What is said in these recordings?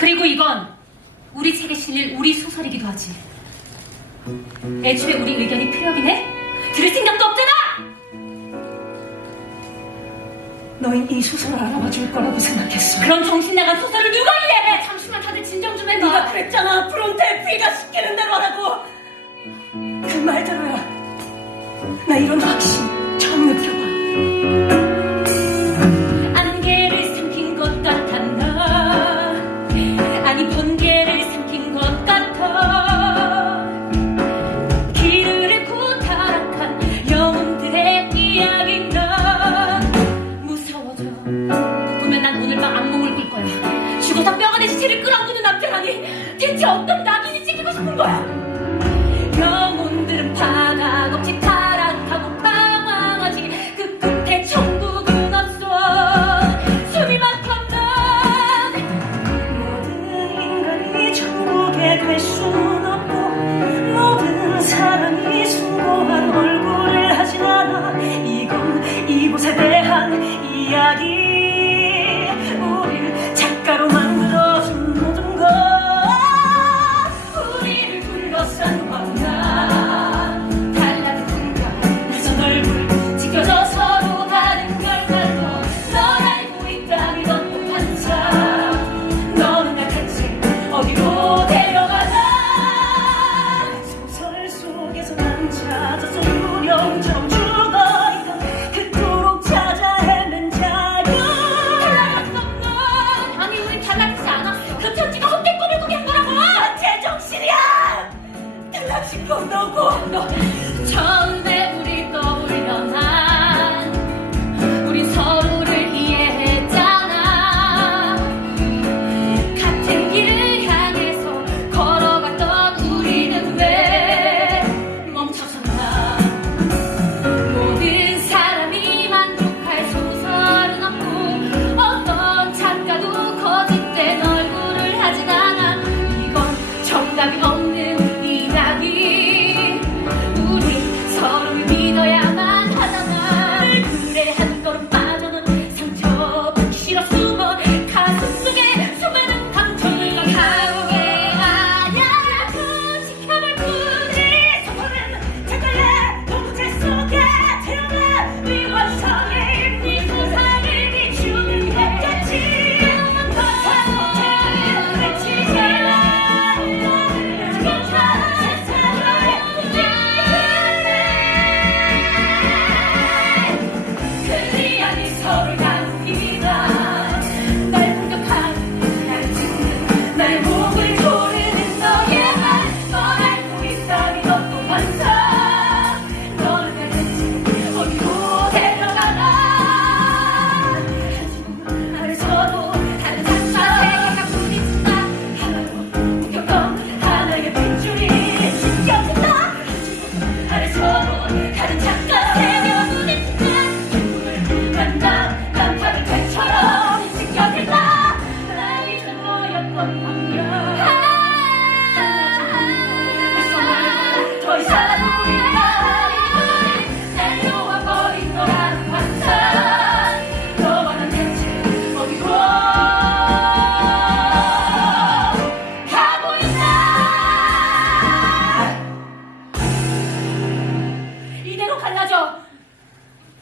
그리고 이건 우리 책에 실릴 우리 소설이기도 하지. 애초에 우리 의견이 필요하긴 해? 들을 생각도 없잖아! 너희 이 소설을 알아봐줄 거라고 생각했어. 그런 정신 나간 소설을 누가 이해해! 잠시만 다들 진정 좀 해봐. 네가 그랬잖아. 프론트에 B가 시키는 대로 하라고. 그 말대로야. 나 이런 확신. 당신을 끌어안고는 남자라니 대체 어떤 낙인이 찍히고 싶은 거야?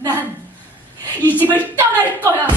난 이 집을 떠날 거야.